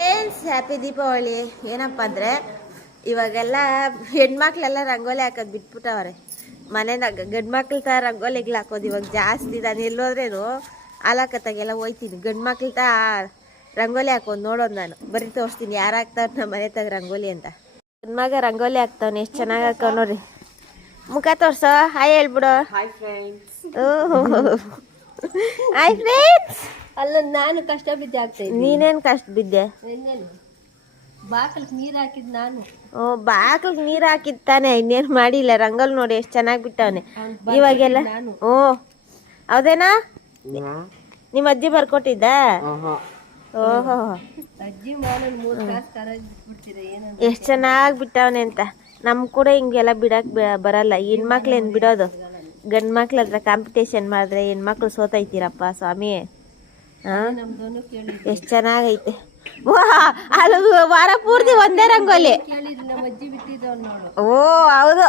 Friends, happy Deepavali. ಏನಪ್ಪ ಅಂದರೆ ಇವಾಗೆಲ್ಲ ಹೆಣ್ಮಕ್ಳೆಲ್ಲ ರಂಗೋಲಿ ಹಾಕೋದು ಬಿಟ್ಬಿಟ್ಟವ್ರೆ. ಮನೆಯಾಗ ಗಂಡು ಮಕ್ಳ ತ ರಂಗೋಲಿಗಳು ಹಾಕೋದು ಇವಾಗ ಜಾಸ್ತಿ. ನಾನು ಎಲ್ಲೋದ್ರೇನು ಹಾಲಾಕತ್ತಾಗೆಲ್ಲ ಹೋಯ್ತೀನಿ, ಗಂಡು ಮಕ್ಳ ತ ರಂಗೋಲಿ ಹಾಕೋದು ನೋಡೋದು. ನಾನು ಬರೀ ತೋರಿಸ್ತೀನಿ ಯಾರು ಹಾಕ್ತಾವ್ರು ನಮ್ಮ ಮನೆ ತಗ ರಂಗೋಲಿ ಅಂತ. ನನ್ನ ಮಗ ರಂಗೋಲಿ ಹಾಕ್ತಾವನೆ, ಎಷ್ಟು ಚೆನ್ನಾಗಿ ಹಾಕವ್ ನೋಡ್ರಿ. ಮುಖ ತೋರ್ಸೋ, ಹಾಯ್ ಹೇಳ್ಬಿಡು. Hi friends. Hi friends. ಅಲ್ಲ, ನಾನು ಕಷ್ಟ ಬಿದ್ದೆ ಆಗ್ತೇನೆ. ನೀನೇನು ಕಷ್ಟ ಬಿದ್ದೆ? ಬಾಕಲ್ಗೆ ನೀರು ಹಾಕಿದ್ ನಾನು. ಬಾಕ್ಲಿಗೆ ನೀರು ಹಾಕಿದ್ದಾನೆ, ಇನ್ನೇನು ಮಾಡಿಲ್ಲ. ರಂಗೋಲಿ ನೋಡಿ ಎಷ್ಟು ಚೆನ್ನಾಗಿ ಬಿಟ್ಟವನೆ ಇವಾಗೆಲ್ಲ. ಓ ಹೌದೇನಾ? ನಿಮ್ಮ ಅಜ್ಜಿ ಬರ್ಕೊಟ್ಟಿದ್ದ? ಓಹೋ, ಅಜ್ಜಿ ಮಾಡೋದು 3 ಕ್ಲಾಸ್ ಬಿಡ್ತೀರ ಏನಂತ. ಎಷ್ಟು ಚೆನ್ನಾಗಿ ಬಿಟ್ಟವನೆ ಅಂತ. ನಮ್ ಕೂಡ ಹಿಂಗೆಲ್ಲ ಬಿಡಕ್ ಬರಲ್ಲ. ಹೆಣ್ಮಕ್ಳು ಏನು ಬಿಡೋದು, ಗಂಡು ಮಕ್ಳ ಹತ್ರ ಕಾಂಪಿಟೇಷನ್ ಮಾಡಿದ್ರೆ ಹೆಣ್ಮಕ್ಳು ಸೋತೈತೀರಪ್ಪ ಸ್ವಾಮಿ. ನಮ್ದನ್ನು ಕೇಳಿ ಎಷ್ಟು ಚೆನ್ನಾಗೈತೆ. ಅದು ವಾರ ಪೂರ್ತಿ ಒಂದೇ ರಂಗೋಲಿ. ಕೇಳಿದ್ರು ನಮ್ಮ ಅಜ್ಜಿ ಬಿಟ್ಟಿದ್ದವ್ ನೋಡು. ಓ ಹೌದು,